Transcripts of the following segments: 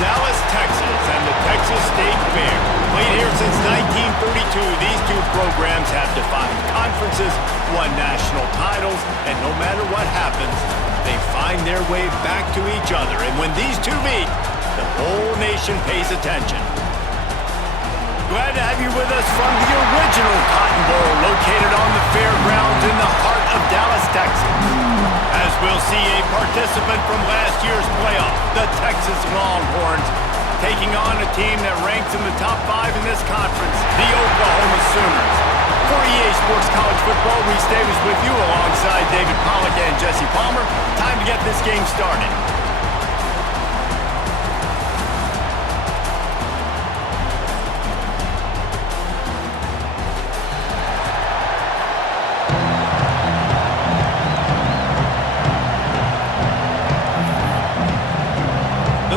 Dallas, Texas, and the Texas State Fair. Played here since 1942, these two programs have defined conferences, won national titles, and no matter what happens, they find their way back to each other. And when these two meet, the whole nation pays attention. Glad to have you with us from the original Cotton Bowl, located on the fairgrounds in the heart of Dallas, Texas. As we'll see a participant from last year's playoff, the Texas Longhorns, taking on a team that ranks in the top 5 in this conference, the Oklahoma Sooners. For EA Sports College Football, Reese Davis with you alongside David Pollack and Jesse Palmer. Time to get this game started.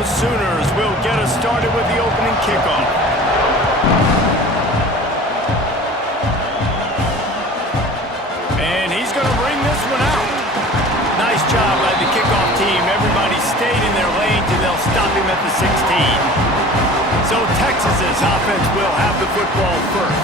Sooners will get us started with the opening kickoff. And he's going to bring this one out. Nice job by the kickoff team. Everybody stayed in their lanes and they'll stop him at the 16. So Texas's offense will have the football first.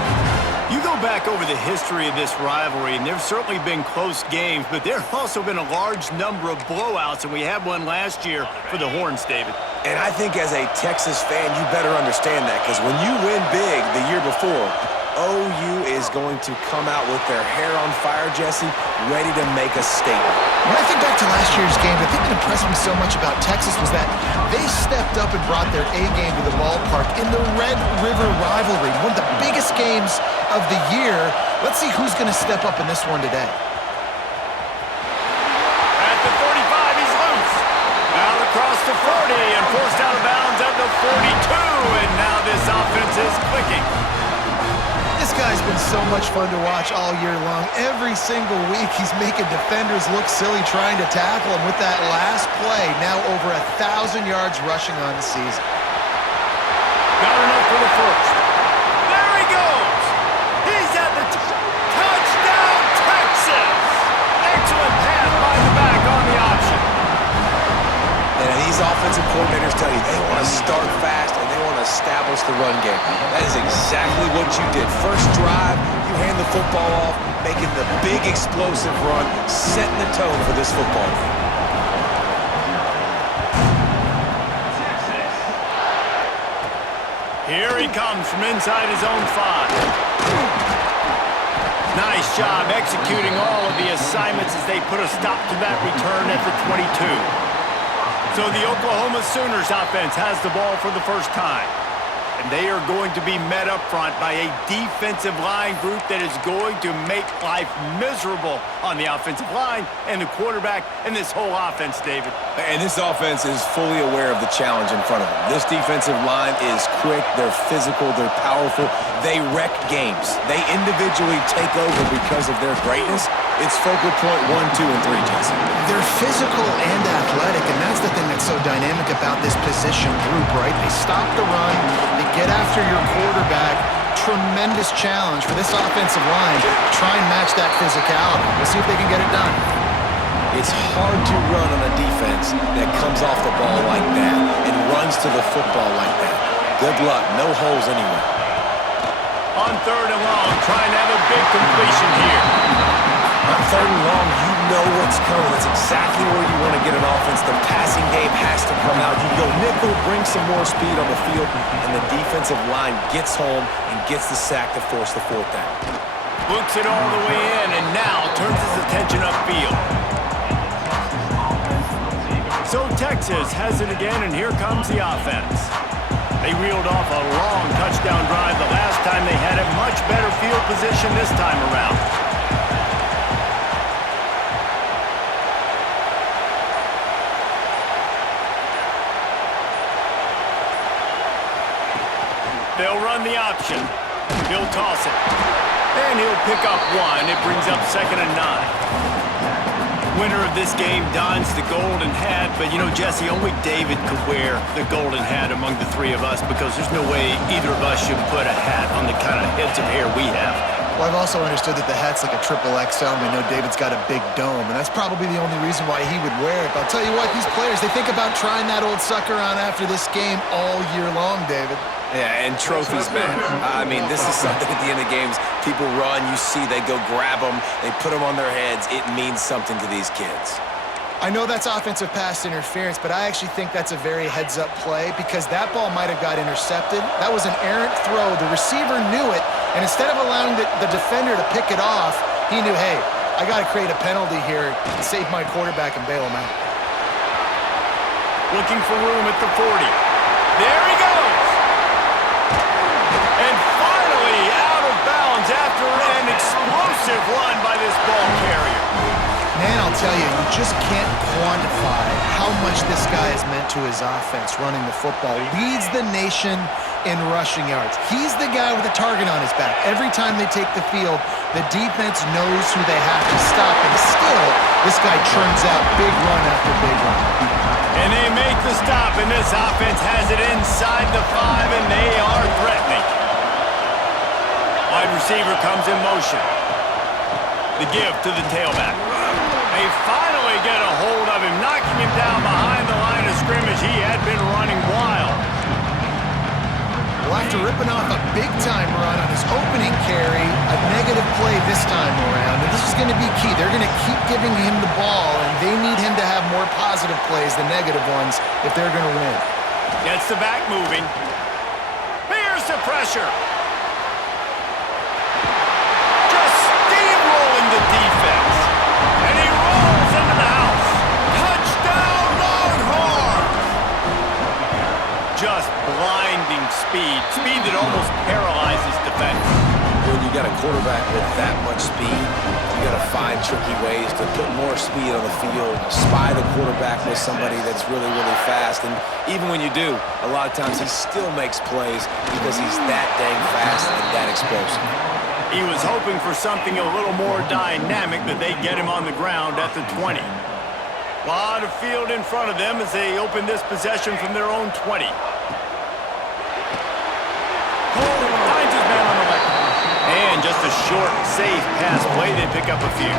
You go back over the history of this rivalry, and there's certainly been close games, but there have also been a large number of blowouts, and we had one last year for the Horns, David. And I think as a Texas fan, you better understand that, because when you win big the year before, OU is going to come out with their hair on fire, Jesse, ready to make a statement. When I think back to last year's game, the thing that impressed me so much about Texas was that they stepped up and brought their A-game to the ballpark in the Red River rivalry, one of the biggest games of the year. Let's see who's going to step up in this one today. At the 35, he's loose. Out across the 40 and forced out of bounds at the 42, and now this offense is clicking. This guy's been so much fun to watch all year long. Every single week, he's making defenders look silly trying to tackle him with that last play. Now over 1,000 yards rushing on the season. Got enough for the first. There he goes. He's at the touchdown, Texas. Excellent pass by the back on the option. And these offensive coordinators tell you they want to start fast and they want to establish the run game. That is exactly what you did. First drive, you hand the football off, making the big explosive run, setting the tone for this football game. Here he comes from inside his own 5. Nice job executing all of the assignments as they put a stop to that return at the 22. So the Oklahoma Sooners offense has the ball for the first time. And they are going to be met up front by a defensive line group that is going to make life miserable on the offensive line and the quarterback and this whole offense, David. And this offense is fully aware of the challenge in front of them. This defensive line is quick, they're physical, they're powerful. They wreck games. They individually take over because of their greatness. It's focal point 1, 2, and 3, Jason. They're physical and athletic, and that's the thing that's so dynamic about this position group, right? They stop the run, they get after your quarterback. Tremendous challenge for this offensive line to try and match that physicality. We'll see if they can get it done. It's hard to run on a defense that comes off the ball like that and runs to the football like that. Good luck. No holes anywhere. On 3rd and long, trying to have a big completion here. On 3rd and long, you know what's coming. That's exactly where you want to get an offense. The passing game has to come out. You go nickel, bring some more speed on the field, and the defensive line gets home and gets the sack to force the 4th down. Books it all the way in, and now turns his attention upfield. So Texas has it again, and here comes the offense. They reeled off a long touchdown drive the last time they had it. Much better field position this time around. They'll run the option. He'll toss it. And he'll pick up 1. It brings up 2nd and 9. Winner of this game dons the golden hat, but you know, Jesse, only David could wear the golden hat among the 3 of us because there's no way either of us should put a hat on the kind of heads of hair we have. Well, I've also understood that the hat's like a triple XL, and we know David's got a big dome, and that's probably the only reason why he would wear it. But I'll tell you what, these players, they think about trying that old sucker on after this game all year long, David. Yeah, and trophies, man. I mean, this is something at the end of games. People run, you see, they go grab them, they put them on their heads. It means something to these kids. I know that's offensive pass interference, but I actually think that's a very heads-up play because that ball might have got intercepted. That was an errant throw. The receiver knew it, and instead of allowing the defender to pick it off, he knew, hey, I got to create a penalty here to save my quarterback and bail him out. Looking for room at the 40. There he goes! And finally out of bounds after an explosive run by this ball carrier. Man, I'll tell you, you just can't quantify how much this guy has meant to his offense running the football. Leads the nation in rushing yards. He's the guy with a target on his back. Every time they take the field, the defense knows who they have to stop. And still, this guy churns out big run after big run. And they make the stop, and this offense has it inside the 5, and they are threatening. Wide receiver comes in motion. The give to the tailback. They finally get a hold of him, knocking him down behind the line of scrimmage. He had been running wild. Well, after ripping off a big-time run on his opening carry, a negative play this time around, and this is going to be key. They're going to keep giving him the ball, and they need him to have more positive plays than negative ones if they're going to win. Gets the back moving. Here's the pressure. Just steamrolling the defense. And he rolls into the house. Touchdown, Longhorns! Just blinding speed. Speed that almost paralyzes defenders. When you got a quarterback with that much speed, you got to find tricky ways to put more speed on the field, spy the quarterback with somebody that's really, really fast. And even when you do, a lot of times he still makes plays because he's that dang fast and that explosive. He was hoping for something a little more dynamic, but they get him on the ground at the 20. A lot of field in front of them as they open this possession from their own 20. Cole finds his man on the left. And just a short, safe pass play, they pick up a few.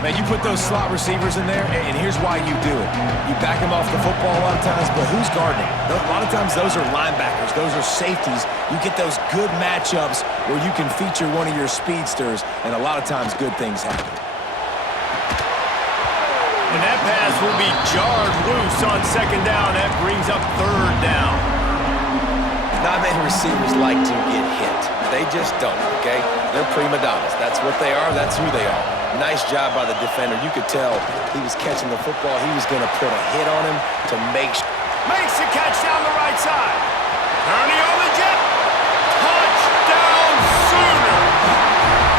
Man, you put those slot receivers in there, and here's why you do it. You back them off the football a lot of times, but who's guarding? A lot of times those are linebackers. Those are safeties. You get those good matchups where you can feature one of your speedsters, and a lot of times good things happen. And that pass will be jarred loose on second down. That brings up third down. Not many receivers like to get hit. They just don't, okay? They're prima donnas. That's what they are. That's who they are. Nice job by the defender. You could tell he was catching the football. He was going to put a hit on him to make sure. Makes the catch down the right side. Turning on the jet. Touchdown Sooners.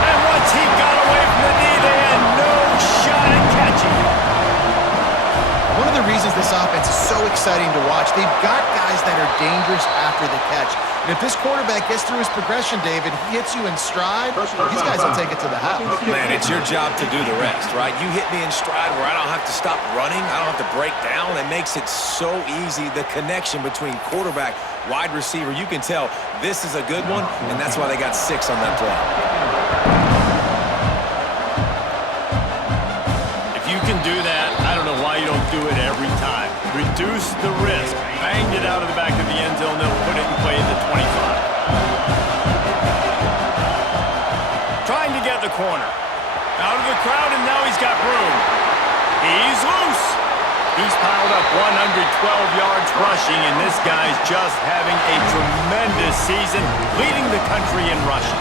And once he got away from the knee, they had no shot at catching him. One of the reasons this offense is so exciting to watch, they've got guys that are dangerous after the catch. And if this quarterback gets through his progression, David, he hits you in stride, these guys will take it to the house. Man, it's your job to do the rest, right? You hit me in stride where I don't have to stop running. I don't have to break down. It makes it so easy. The connection between quarterback, wide receiver, you can tell this is a good one, and that's why they got 6 on that play. If you can do that, I don't know why you don't do it every time. Reduce the risk. Banged it out of the back of the end zone. They'll put it in play at the 25. Trying to get the corner. Out of the crowd, and now he's got room. He's loose. He's piled up 112 yards rushing, and this guy's just having a tremendous season, leading the country in rushing.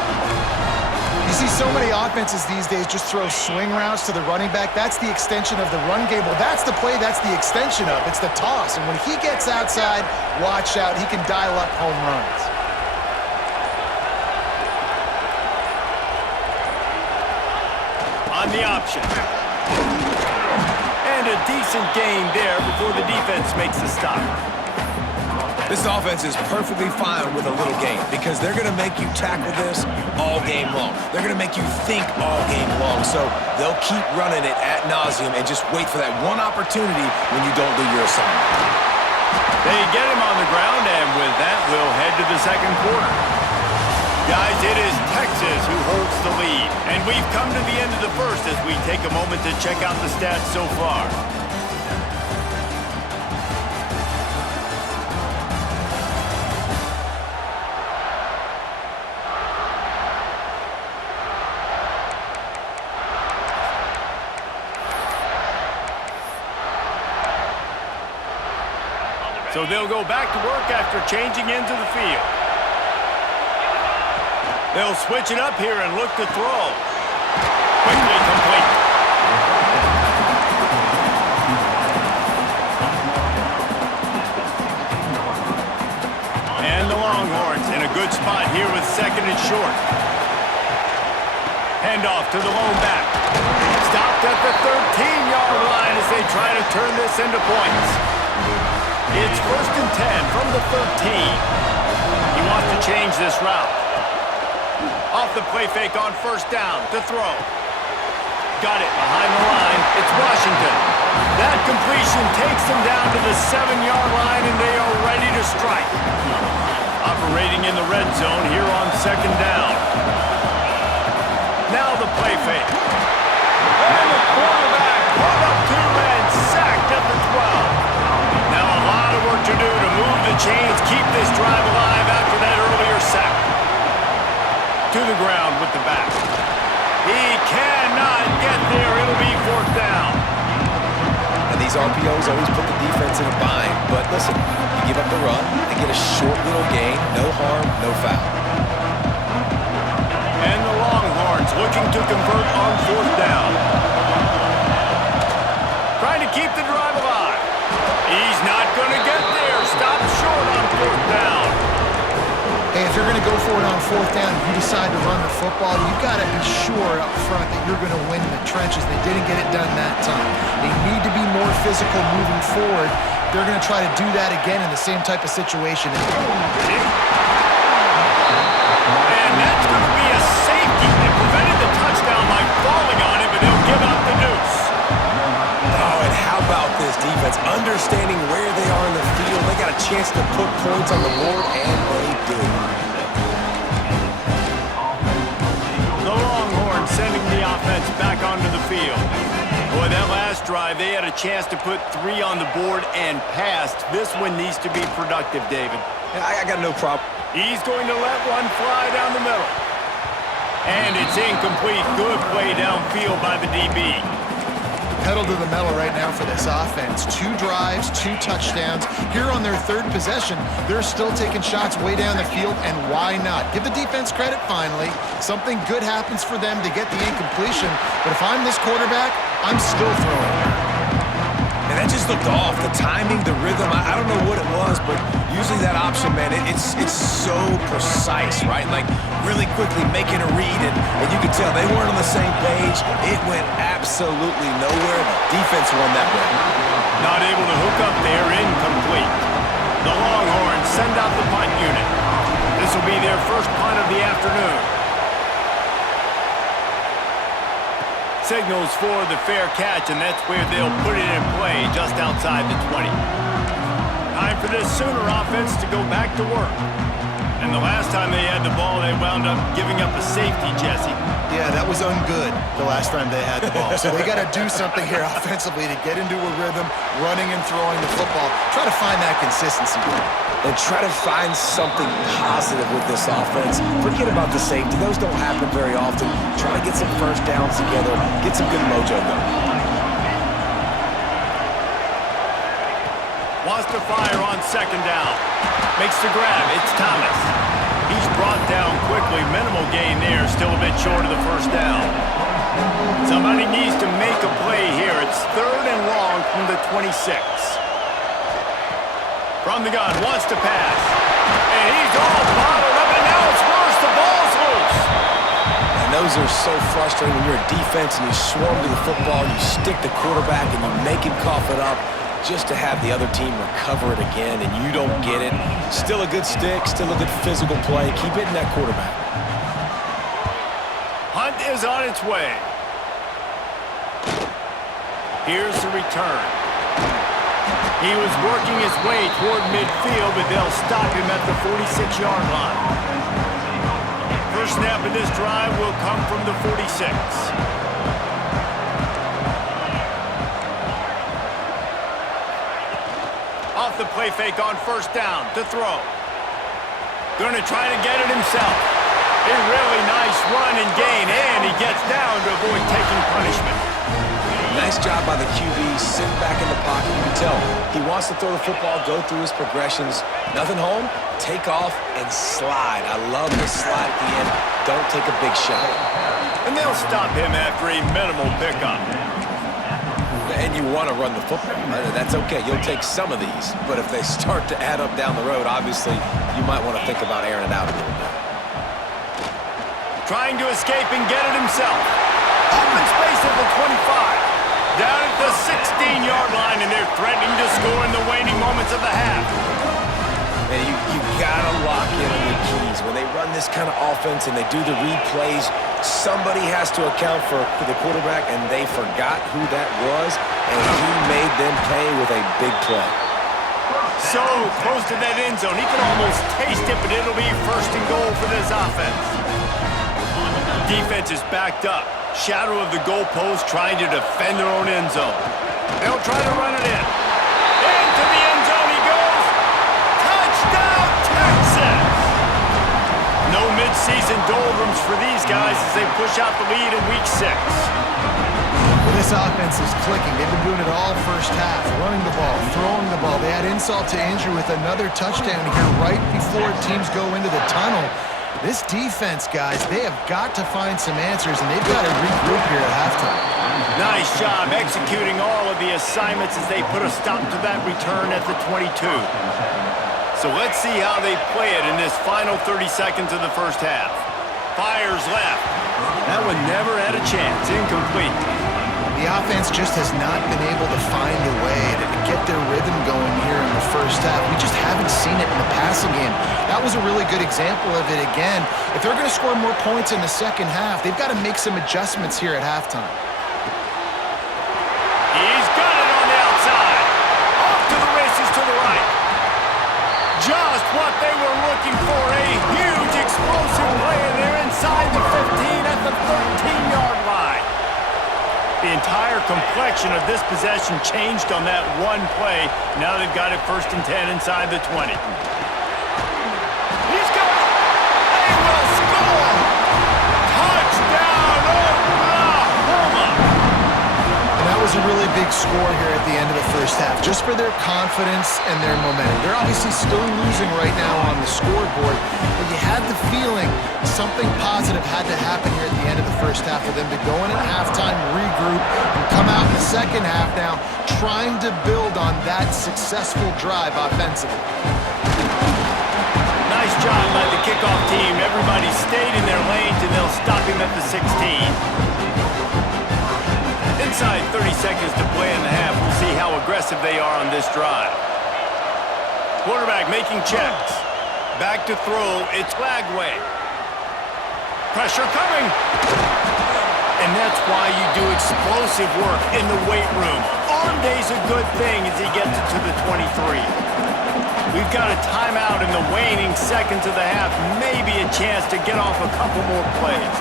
You see so many offenses these days just throw swing routes to the running back. That's the extension of the run game. Well, that's the play that's the extension of. It's the toss. And when he gets outside, watch out. He can dial up home runs. On the option. And a decent gain there before the defense makes the stop. This offense is perfectly fine with a little game because they're going to make you tackle this all game long. They're going to make you think all game long. So they'll keep running it ad nauseum and just wait for that one opportunity when you don't do your assignment. They get him on the ground, and with that, we'll head to the second quarter. Guys, it is Texas who holds the lead. And we've come to the end of the first as we take a moment to check out the stats so far. So they'll go back to work after changing into the field. They'll switch it up here and look to throw. Quickly complete. And the Longhorns in a good spot here with second and short. Handoff to the lone back. Stopped at the 13-yard line as they try to turn this into points. It's 1st and 10 from the 13. He wants to change this route. Off the play fake on 1st down to throw. Got it behind the line. It's Washington. That completion takes them down to the 7-yard line, and they are ready to strike. Operating in the red zone here on 2nd down. Now the play fake. And the quarterback put up 2 and sacked at the 12. Now a lot of work to do to move the chains, keep this drive alive after that earlier sack. To the ground with the back. He cannot get there. It'll be 4th down. And these RPOs always put the defense in a bind. But listen, you give up the run, they get a short little gain, no harm, no foul. And the Longhorns looking to convert on 4th down. Trying to keep the drive alive. He's not going to get there. Stop short on 4th down. Hey, if you're going to go for it on 4th down and you decide to run the football, you've got to be sure up front that you're going to win in the trenches. They didn't get it done that time. They need to be more physical moving forward. They're going to try to do that again in the same type of situation. And that's going to be a safety. They prevented the touchdown by falling on it, but they'll give up the deuce. Oh, and how about this defense? Understanding where they are in the field. They got a chance to put points on the board, and they do. The Longhorns sending the offense back onto the field. Boy, that last drive, they had a chance to put 3 on the board and passed. This one needs to be productive, David. I got no problem. He's going to let one fly down the middle. And it's incomplete. Good play downfield by the DB. Pedal to the metal right now for this offense. 2 drives, 2 touchdowns. Here on their 3rd possession, they're still taking shots way down the field, and why not? Give the defense credit finally. Something good happens for them to get the incompletion, but if I'm this quarterback, I'm still throwing. And that just looked off. The timing, the rhythm, I don't know what it was, but usually that option, man, it's so precise, right? Like really quickly making a read, and you could tell they weren't on the same page. It went absolutely nowhere. Defense won that one. Not able to hook up there, incomplete. The Longhorns send out the punt unit. This will be their first punt of the afternoon. Signals for the fair catch, and that's where they'll put it in play just outside the 20. Time for this Sooner offense to go back to work. And the last time they had the ball, they wound up giving up a safety, Jesse. Yeah, that was ungood the last time they had the ball. So they got to do something here offensively to get into a rhythm, running and throwing the football. Try to find that consistency. And try to find something positive with this offense. Forget about the safety. Those don't happen very often. Try to get some first downs together. Get some good mojo going. Wants to fire on 2nd down. Makes the grab. It's Thomas. He's brought down quickly. Minimal gain there. Still a bit short of the 1st down. Somebody needs to make a play here. It's 3rd and long from the 26. From the gun, wants to pass. And he's all bottled up, and now it's worse. The ball's loose. And those are so frustrating when you're a defense and you swarm to the football, you stick the quarterback, and you make him cough it up just to have the other team recover it again, and you don't get it. Still a good stick, still a good physical play. Keep hitting that quarterback. Hunt is on its way. Here's the return. He was working his way toward midfield, but they'll stop him at the 46-yard line. First snap of this drive will come from the 46. Off the play fake on first down to throw. Going to try to get it himself. A really nice run and gain, and he gets down to avoid taking punishment. Nice job by the QB, sitting back in the pocket. You can tell he wants to throw the football, go through his progressions. Nothing home, take off, and slide. I love the slide at the end. Don't take a big shot. And they'll stop him after a minimal pickup. And you want to run the football. That's okay. You'll take some of these. But if they start to add up down the road, obviously, you might want to think about airing it out a little bit. Trying to escape and get it himself. Open space at the 25. Down at the 16-yard line, and they're threatening to score in the waning moments of the half. And you got to lock in on your keys. When they run this kind of offense and they do the replays, somebody has to account for the quarterback, and they forgot who that was, and he made them pay with a big play. So close to that end zone. He can almost taste it, but it'll be first and goal for this offense. Defense is backed up. Shadow of the goalpost trying to defend their own end zone. They'll try to run it in. Into the end zone he goes. Touchdown, Texas! No midseason doldrums for these guys as they push out the lead in Week 6. Well, this offense is clicking. They've been doing it all first half. Running the ball, throwing the ball. They had insult to injury with another touchdown here right before teams go into the tunnel. This defense, guys, they have got to find some answers, and they've got to regroup here at halftime. Nice job executing all of the assignments as they put a stop to that return at the 22. So let's see how they play it in this final 30 seconds of the first half. Fires left. That one never had a chance. Incomplete. The offense just has not been able to find a way to get their rhythm going here in the first half. We just haven't seen it in the passing game. That was a really good example of it again. If they're going to score more points in the second half, they've got to make some adjustments here at halftime. He's got it on the outside. Off to the races to the right. Just what they were looking for. A huge explosive play, and they're inside the 15 at the 13-yard line. The entire complexion of this possession changed on that one play. Now they've got it 1st and 10 inside the 20. He's got it. They will score. Touchdown, Oklahoma. And that was a really big score here at the end of the first half, just for their confidence and their momentum. They're obviously still losing right now on the scoreboard, but you had the feeling something positive had to happen here at the end of the first half for them to go in at halftime, regroup, and come out in the second half now trying to build on that successful drive offensively. Nice job by the kickoff team. Everybody stayed in their lanes, and they'll stop him at the 16. Inside 30 seconds to play in the half. We'll see how aggressive they are on this drive. Quarterback making checks. Back to throw. It's Lagway. Pressure coming. And that's why you do explosive work in the weight room. Arm day's a good thing as he gets it to the 23. We've got a timeout in the waning seconds of the half. Maybe a chance to get off a couple more plays.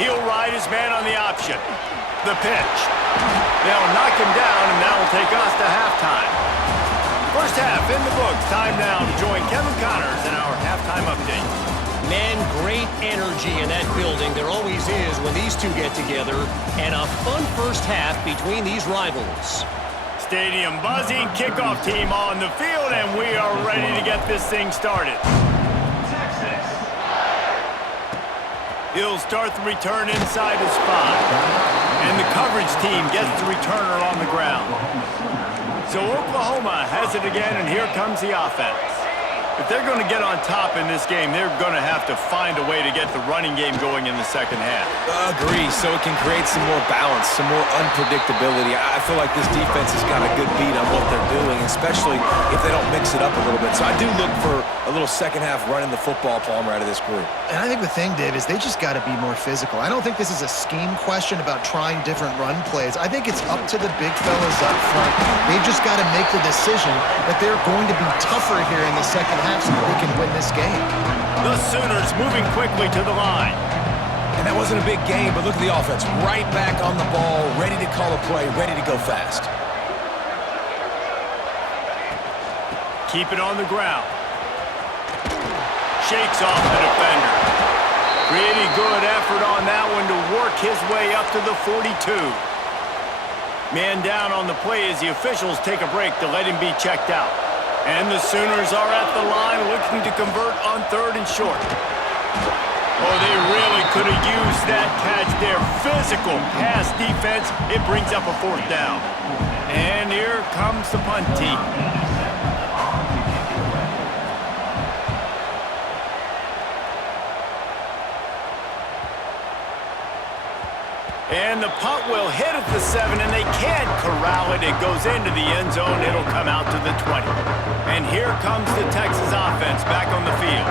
He'll ride his man on the option. The pitch. They'll knock him down, and that will take us to halftime. First half in the books. Time now to join Kevin Connors in our halftime update. Man, great energy in that building. There always is when these two get together. And a fun first half between these rivals. Stadium buzzing. Kickoff team on the field, and we are ready to get this thing started. He'll start the return inside his spot. And the coverage team gets the returner on the ground. So Oklahoma has it again, and here comes the offense. If they're going to get on top in this game, they're going to have to find a way to get the running game going in the second half. Agree, so it can create some more balance, some more unpredictability. I feel like this defense has got a good beat on what they're doing, especially if they don't mix it up a little bit. So I do look for a little second half running the football, Palmer, out of this group. And I think the thing, Dave, is they just got to be more physical. I don't think this is a scheme question about trying different run plays. I think it's up to the big fellas up front. They've just got to make the decision that they're going to be tougher here in the second half so that they can win this game. The Sooners moving quickly to the line. And that wasn't a big game, but look at the offense. Right back on the ball, ready to call a play, ready to go fast. Keep it on the ground. Shakes off the defender. Pretty good effort on that one to work his way up to the 42. Man down on the play as the officials take a break to let him be checked out. And the Sooners are at the line looking to convert on 3rd and short. Oh, they really could have used that catch there. Physical pass defense. It brings up a 4th down. And here comes the punt team. And the punt will hit at the 7, and they can't corral it. It goes into the end zone. It'll come out to the 20. And here comes the Texas offense back on the field.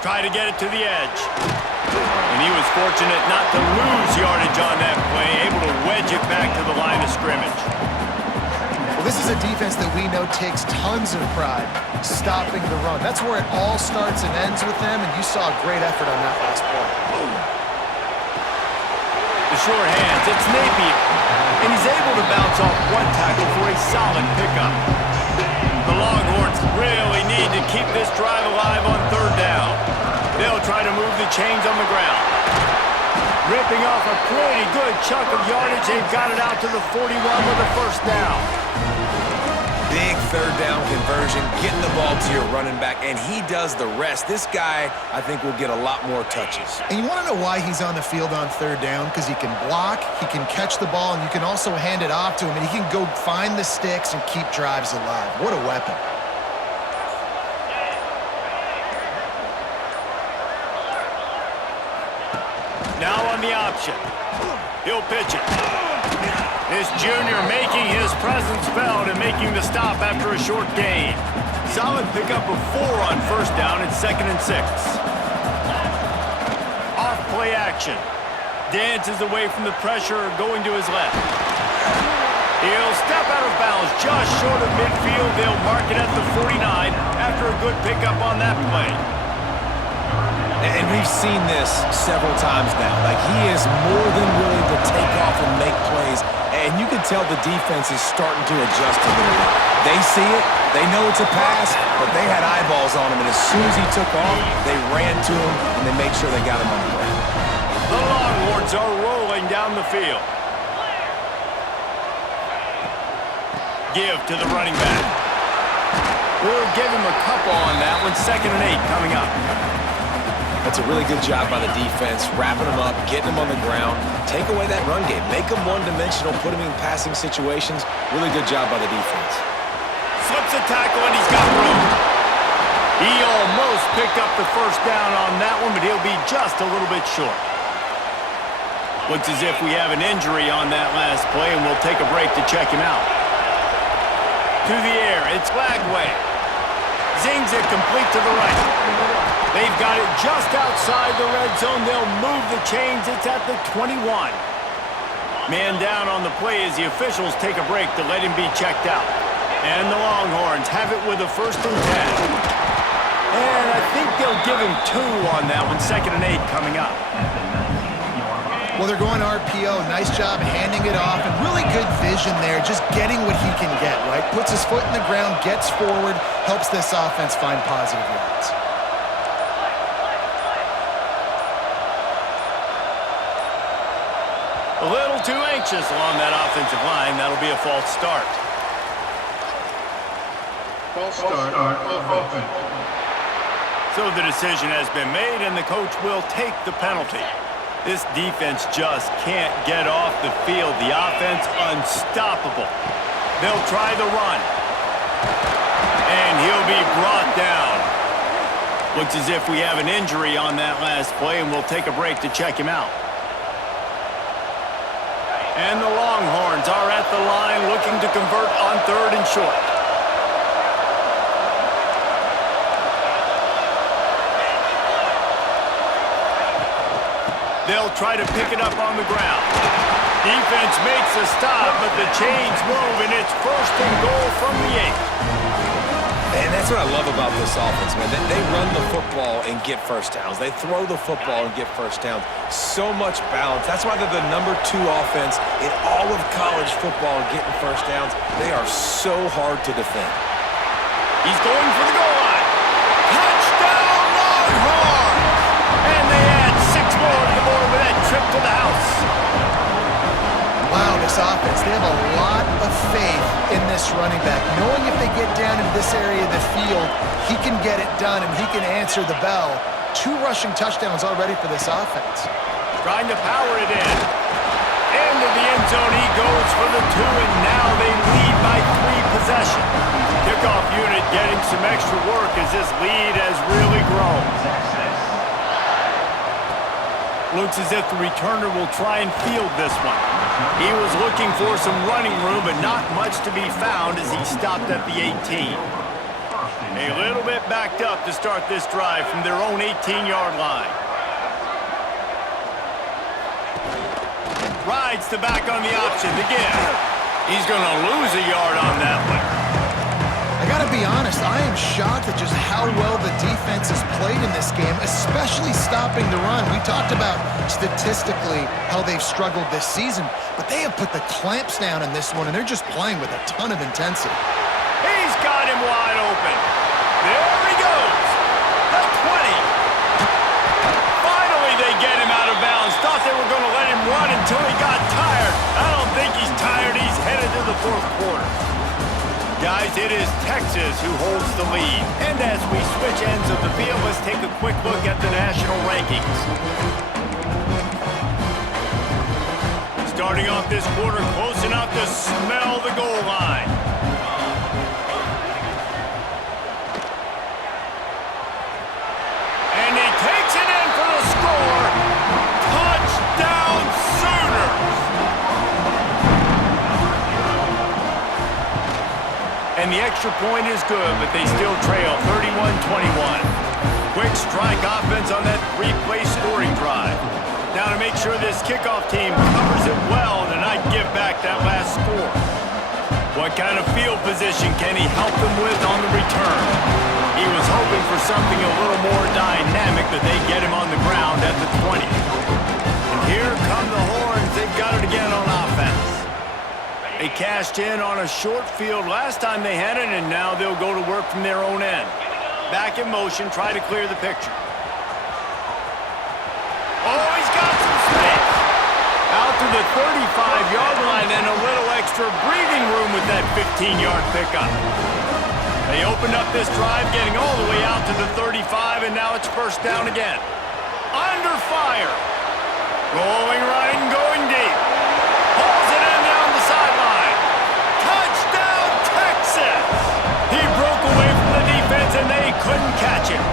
Try to get it to the edge. And he was fortunate not to lose yardage on that play, able to wedge it back to the line of scrimmage. Well, this is a defense that we know takes tons of pride stopping the run. That's where it all starts and ends with them, and you saw a great effort on that last play. The short hands, it's Napier. And he's able to bounce off one tackle for a solid pickup. The Longhorns really need to keep this drive alive on 3rd down. They'll try to move the chains on the ground. Ripping off a pretty good chunk of yardage. They've got it out to the 41 with a 1st down. Big 3rd down conversion, getting the ball to your running back, and he does the rest. This guy, I think, will get a lot more touches. And you want to know why he's on the field on 3rd down? Because he can block, he can catch the ball, and you can also hand it off to him, and he can go find the sticks and keep drives alive. What a weapon. Now on the option. He'll pitch it. This junior making his presence felt and making the stop after a short gain. Solid pickup of 4 on 1st down and 2nd and 6. Off play action. Dances away from the pressure, going to his left. He'll step out of bounds just short of midfield. They'll mark it at the 49 after a good pickup on that play. And we've seen this several times now. Like, he is more than willing to take off and make plays. And you can tell the defense is starting to adjust a little bit. They see it, they know it's a pass, but they had eyeballs on him. And as soon as he took off, they ran to him, and they made sure they got him on the ground. The Longhorns are rolling down the field. Give to the running back. We'll give him a couple on that one. 2nd and 8 coming up. That's a really good job by the defense, wrapping them up, getting them on the ground. Take away that run game. Make them one-dimensional, put them in passing situations. Really good job by the defense. Slips a tackle, and he's got room. He almost picked up the 1st down on that one, but he'll be just a little bit short. Looks as if we have an injury on that last play, and we'll take a break to check him out. To the air, it's Lagway. Zings it complete to the right. They've got it just outside the red zone. They'll move the chains. It's at the 21. Man down on the play as the officials take a break to let him be checked out. And the Longhorns have it with a 1st and 10. And I think they'll give him 2 on that one. 2nd and 8 coming up. Well, they're going RPO. Nice job handing it off, and really good vision there, just getting what he can get, right? Puts his foot in the ground, gets forward, helps this offense find positive yards. A little too anxious along that offensive line. That'll be a false start. False start on offense. So the decision has been made, and the coach will take the penalty. This defense just can't get off the field. The offense unstoppable. They'll try the run. he'll be brought down. Looks as if we have an injury on that last play, and we'll take a break to check him out. And the Longhorns are at the line looking to convert on 3rd and short. They'll try to pick it up on the ground. Defense makes a stop, but the chains move, and it's 1st and goal from the 8. And that's what I love about this offense, man. They run the football and get first downs. They throw the football and get first downs. So much balance. That's why they're the #2 offense in all of college football getting first downs. They are so hard to defend. He's going for the goal line. Touchdown, Longhorns! And they add 6 more to the board with that trip to the house. Wow, this offense, they have a lot of faith in this running back. Knowing if they get down in this area of the field, he can get it done and he can answer the bell. 2 rushing touchdowns already for this offense. Trying to power it in. Into the end zone he goes for the 2, and now they lead by 3 possessions. Kickoff unit getting some extra work as this lead has really grown. Looks as if the returner will try and field this one. He was looking for some running room, but not much to be found as he stopped at the 18. A little bit backed up to start this drive from their own 18-yard line. Rides the back on the option again. He's going to lose a yard on that one. I gotta be honest, I am shocked at just how well the defense has played in this game, especially stopping the run. We talked about statistically how they've struggled this season, but they have put the clamps down in this one, and they're just playing with a ton of intensity. He's got him wide open. There he goes. The 20. Finally, they get him out of bounds. Thought they were going to let him run until he got tired. I don't think he's tired. He's headed to the 4th quarter. Guys, it is Texas who holds the lead. And as we switch ends of the field, let's take a quick look at the national rankings. Starting off this quarter close enough to smell the goal line. And he takes it in for the score. Touchdown Sooners! And the extra point is good, but they still trail 31-21. Quick strike offense on that 3-play scoring drive. Now to make sure this kickoff team covers it well and not give back that last score. What kind of field position can he help them with on the return? He was hoping for something a little more dynamic, but they get him on the ground at the 20. And here come the Horns. They've got it again on offense. They cashed in on a short field last time they had it, and now they'll go to work from their own end. Back in motion, try to clear the picture. Oh, he's got some space. Out to the 35-yard line and a little extra breathing room with that 15-yard pickup. They opened up this drive, getting all the way out to the 35, and now it's 1st down again. Under fire. Rolling right and going deep. Pulls it in down the sideline. Touchdown, Texas! He broke away from the defense, and they couldn't catch him.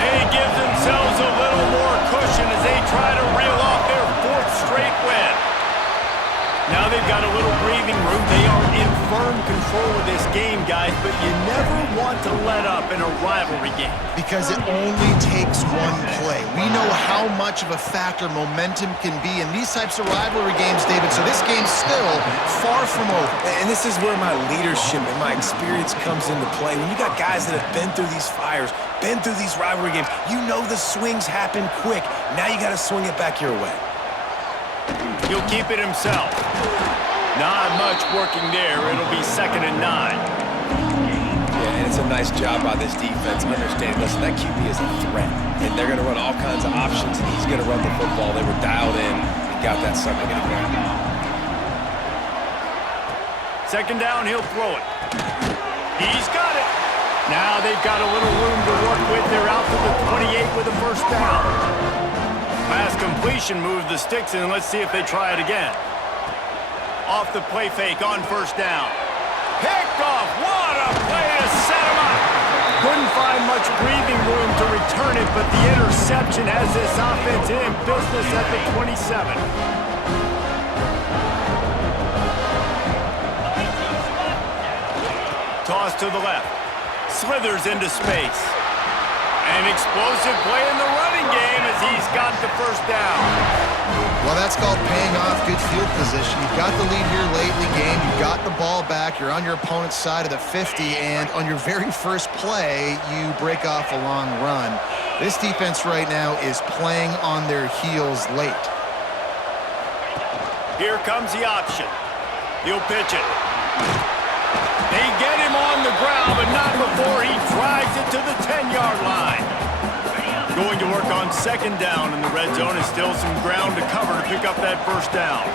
They give themselves a little more cushion as they try to reel off their 4th straight win. Now they've got a little breathing room. They are in firm control of this game, guys, but you never want to let up in a rivalry game. Because it only takes one play. We know how much of a factor momentum can be in these types of rivalry games, David, so this game's still far from over. And this is where my leadership and my experience comes into play. When you got guys that have been through these fires, been through these rivalry games, you know the swings happen quick. Now you got to swing it back your way. He'll keep it himself. Not much working there. It'll be 2nd and 9. Yeah, and it's a nice job by this defense understanding, listen, that QB is a threat. And they're going to run all kinds of options, and he's going to run the football. They were dialed in and got that sucker in the ground. 2nd down, he'll throw it. He's got it. Now they've got a little room to work with. They're out to the 28 with a 1st down. Last completion moved the sticks in. Let's see if they try it again. Off the play fake on 1st down. Picked off. What a play to set him much breathing room to return it, but the interception has this offense in business at the 27. Toss to the left. Slithers into space. An explosive play in the running game as he's got the first down. Well, that's called paying off good field position. You've got the lead here late in the game. You've got the ball back. You're on your opponent's side of the 50, and on your very first play, you break off a long run. This defense right now is playing on their heels late. Here comes the option. He'll pitch it. They get him on the ground, but not before he drives it to the 10-yard line. Going to work on second down in the red zone, and still some ground to cover to pick up that first down.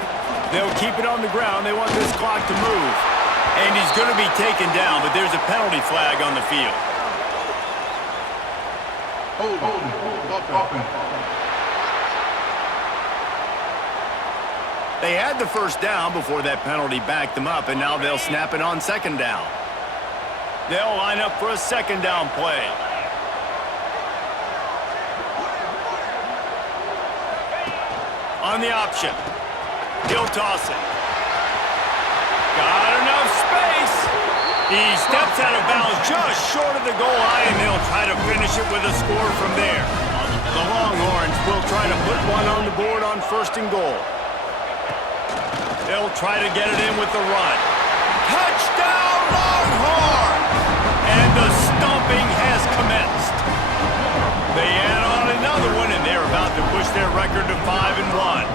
They'll keep it on the ground. They want this clock to move. And he's going to be taken down, but there's a penalty flag on the field. Hold offense. They had the first down before that penalty backed them up, and now they'll snap it on second down. They'll line up for a second down play. On the option. He'll toss it. Got enough space. He steps out of bounds just short of the goal line, and they'll try to finish it with a score from there. The Longhorns will try to put one on the board on first and goal. They'll try to get it in with the run. Touchdown, Longhorns! And the stomping has commenced. They add on another one, and they're about to push their record to 5-1.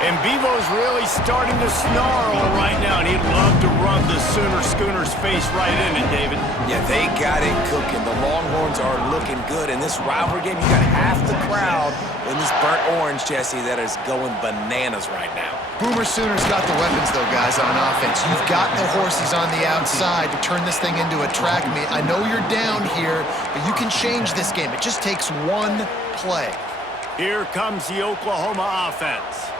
And Bevo's really starting to snarl right now, and he'd love to rub the Sooner Schooner's face right in it, David. Yeah, they got it cooking. The Longhorns are looking good. In this rivalry game, you got half the crowd in this burnt orange, Jesse, that is going bananas right now. Boomer Sooner's got the weapons, though, guys, on offense. You've got the horses on the outside to turn this thing into a track meet. I know you're down here, but you can change this game. It just takes one play. Here comes the Oklahoma offense.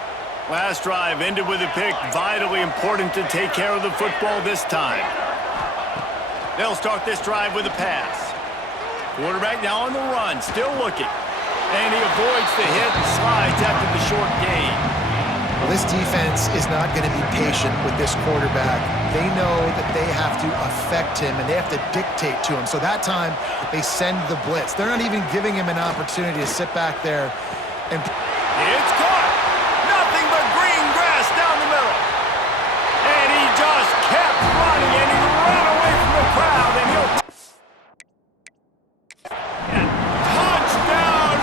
Last drive ended with a pick. Vitally important to take care of the football this time. They'll start this drive with a pass. Quarterback now on the run, still looking. And he avoids the hit and slides after the short gain. Well, this defense is not going to be patient with this quarterback. They know that they have to affect him, and they have to dictate to him. So that time, they send the blitz. They're not even giving him an opportunity to sit back there. And it's caught. Nothing but green grass down the middle. And he just kept running, and he ran away from the crowd, and he'll... Touchdown!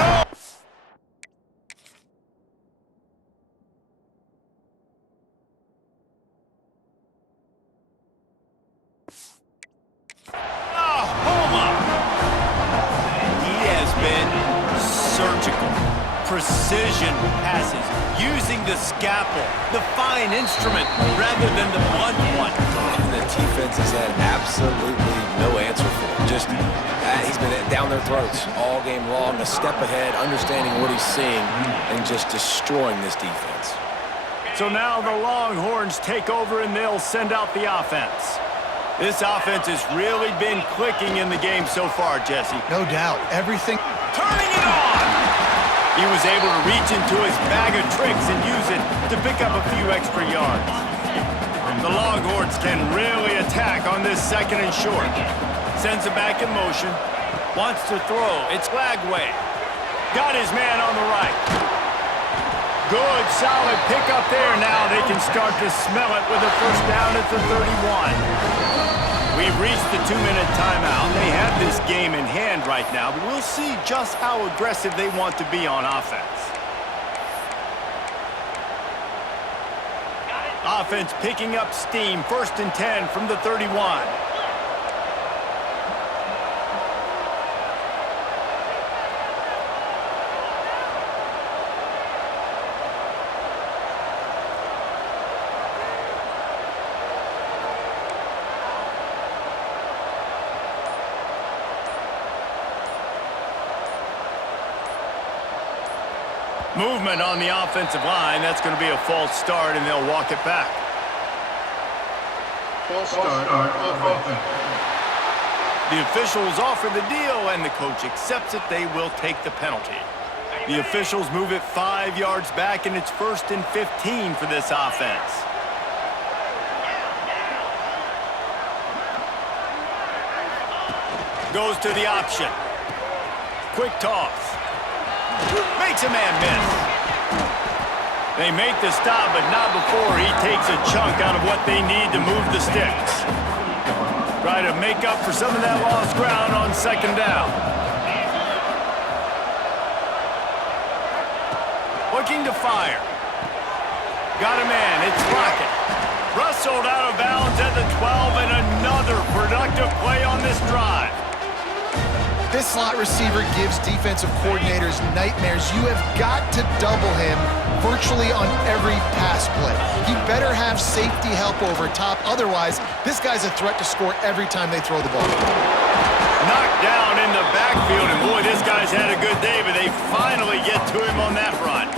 Oklahoma! He has been surgical. Precision passes, using the scalpel, the fine instrument, rather than the blunt one. And the defense has had absolutely no answer for him. Just, he's been down their throats all game long, a step ahead, understanding what he's seeing, and just destroying this defense. So now the Longhorns take over, and they'll send out the offense. This offense has really been clicking in the game so far, Jesse. no doubt, everything... Turning it on! He was able to reach into his bag of tricks and use it to pick up a few extra yards. The Longhorns can really attack on this second and short. Sends it back in motion. Wants to throw. It's Lagway. Got his man on the right. Good, solid pickup there. Now they can start to smell it with a first down at the 31. We've reached the 2-minute timeout. They have this game in hand right now, but we'll see just how aggressive they want to be on offense. Offense picking up steam. 1st and 10 from the 31. Movement on the offensive line. That's going to be a false start, and they'll walk it back. False start on offense. The officials offer the deal, and the coach accepts it. They will take the penalty. The officials move it 5 yards back, and it's 1st and 15 for this offense. Goes to the option. Quick toss. Makes a man miss. They make the stop, but not before he takes a chunk out of what they need to move the sticks. Try to make up for some of that lost ground on 2nd down. Looking to fire. Got a man. It's Lockett. Rustled out of bounds at the 12, and another productive play on this drive. This slot receiver gives defensive coordinators nightmares. You have got to double him virtually on every pass play. He better have safety help over top. Otherwise, this guy's a threat to score every time they throw the ball. Knocked down in the backfield, and boy, this guy's had a good day, but they finally get to him on that run.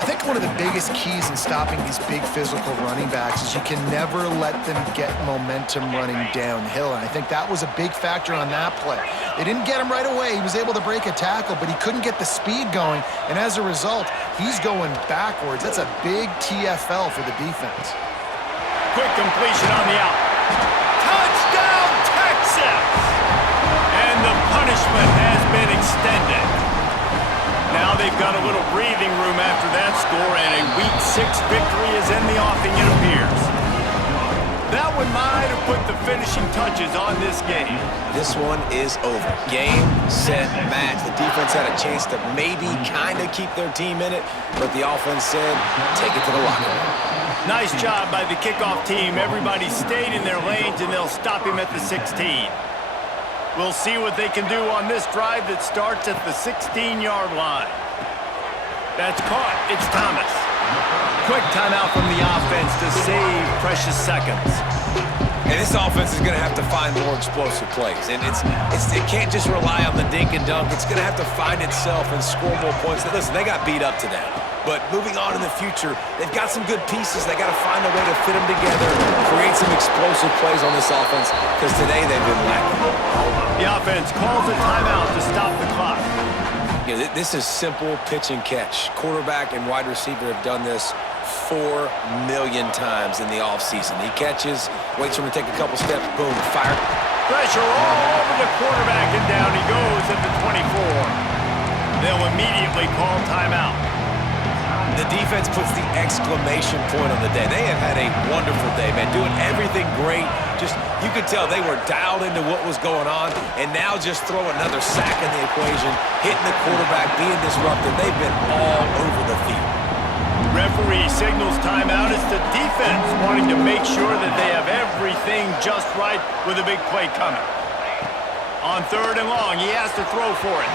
I think one of the biggest keys in stopping these big physical running backs is you can never let them get momentum running downhill, and I think that was a big factor on that play. They didn't get him right away. He was able to break a tackle, but he couldn't get the speed going, and as a result, he's going backwards. That's a big TFL for the defense. Quick completion on the out. Touchdown, Texas! And the punishment has been extended. Now they've got a little breathing room after that score, and a Week 6 victory is in the offing, it appears. That one might have put the finishing touches on this game. This one is over. Game, set, match. The defense had a chance to maybe kind of keep their team in it, but the offense said, take it to the locker room. Nice job by the kickoff team. Everybody stayed in their lanes, and they'll stop him at the 16. We'll see what they can do on this drive that starts at the 16-yard line. That's caught. It's Thomas. Quick timeout from the offense to save precious seconds. And this offense is going to have to find more explosive plays. And it can't just rely on the dink and dunk. It's going to have to find itself and score more points. Listen, they got beat up today. But moving on in the future, they've got some good pieces. They got to find a way to fit them together, create some explosive plays on this offense, because today they've been lacking. The offense calls a timeout to stop the clock. You know, this is simple pitch and catch. Quarterback and wide receiver have done this 4 million times in the offseason. He catches, waits for him to take a couple steps, boom, fire. Pressure all over the quarterback, and down he goes at the 24. They'll immediately call timeout. The defense puts the exclamation point on the day. They have had a wonderful day, man, doing everything great. Just, you could tell they were dialed into what was going on, and now just throw another sack in the equation, hitting the quarterback, being disruptive. They've been all over the field. Referee signals timeout. It's the defense wanting to make sure that they have everything just right with a big play coming. On 3rd and long, he has to throw for it.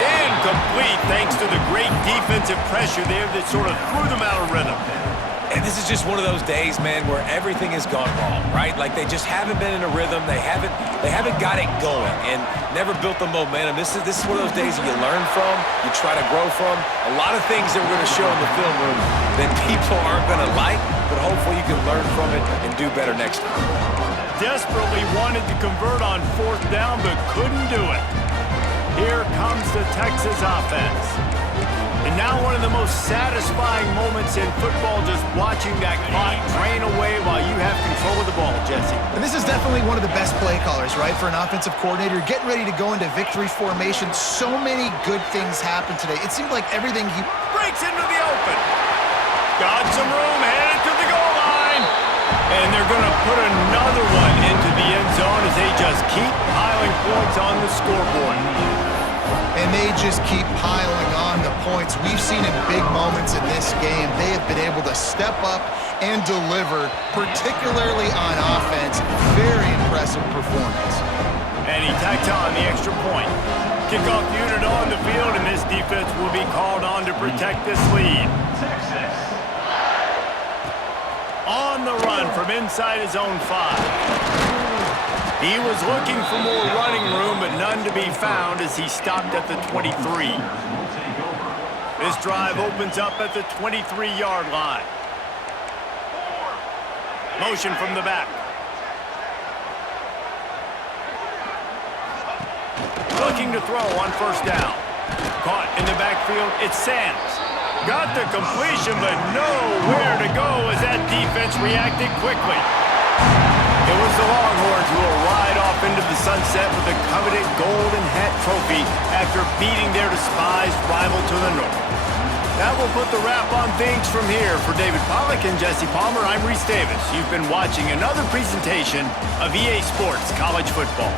Incomplete thanks to the great defensive pressure there that sort of threw them out of rhythm. And this is just one of those days, man, where everything has gone wrong, right? Like they just haven't been in a rhythm. They haven't got it going and never built the momentum. This is one of those days that you learn from, you try to grow from. A lot of things that we're going to show in the film room that people aren't going to like, but hopefully you can learn from it and do better next time. Desperately wanted to convert on 4th down, but couldn't do it. Here comes the Texas offense. And now one of the most satisfying moments in football, just watching that clock drain away while you have control of the ball, Jesse. And this is definitely one of the best play callers, right, for an offensive coordinator. Getting ready to go into victory formation. So many good things happened today. It seemed like everything he breaks into the open. Got some room, headed to the goal line. And they're going to put another one into the end zone as they just keep piling points on the scoreboard. And they just keep piling on the points. We've seen in big moments in this game, they have been able to step up and deliver, particularly on offense. Very impressive performance. And he tacks on the extra point. Kickoff unit on the field, and this defense will be called on to protect this lead. On the run from inside his own 5. He was looking for more running room, but none to be found as he stopped at the 23. This drive opens up at the 23-yard line. Motion from the back. looking to throw on first down. Caught in the backfield, it's Samms. Got the completion, but nowhere to go as that defense reacted quickly. It was the Longhorns who will ride off into the sunset with the coveted Golden Hat Trophy after beating their despised rival to the north. That will put the wrap on things from here. For David Pollack and Jesse Palmer, I'm Reese Davis. You've been watching another presentation of EA Sports College Football.